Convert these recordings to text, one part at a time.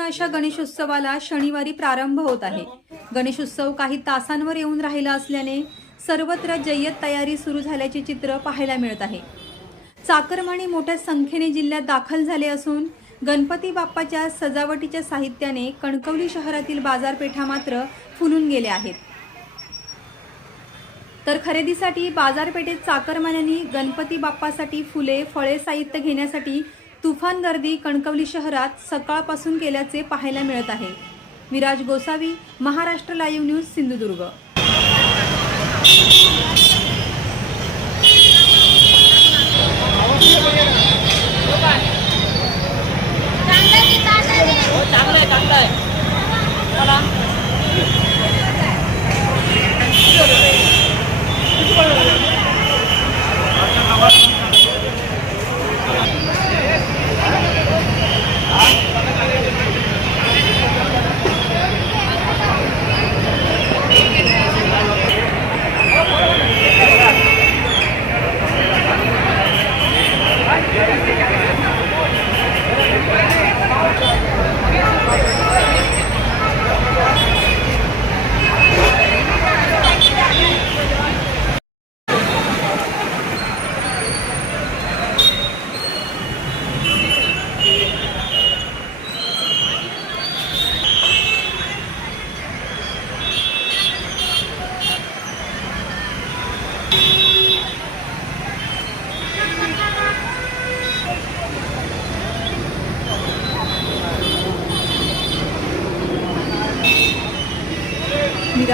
अशा गणेशोत्सवाला शनिवारी प्रारंभ होत आहे. गणेशोत्सव काही तासांवर येऊन राहिला असल्याने सर्वत्र जय्यत तयारी सुरू झाल्याचे चित्र पाहायला मिळत आहे. चाकरमानी मोठ्या संख्येने जिल्ह्यात दाखल झाले असून गणपती बाप्पाच्या सजावटीच्या साहित्याने कणकवली शहरातील बाजारपेठा मात्र फुलून गेल्या आहेत. तर खरेदीसाठी बाजारपेठेत चाकरमान्यांनी गणपती बाप्पासाठी फुले फळे साहित्य घेण्यासाठी तुफान गर्दी कणकवली शहरात सकाळपासून केल्याचे पाहायला मिळत आहे. Viraj Gosavi Maharashtra live news Sindhudurg.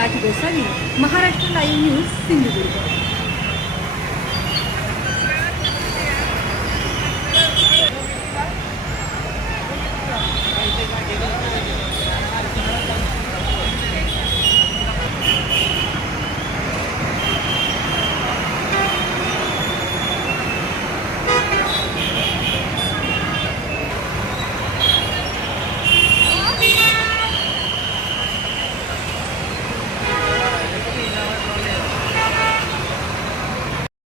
Virat Gosavi Maharashtra live news Sindhudurg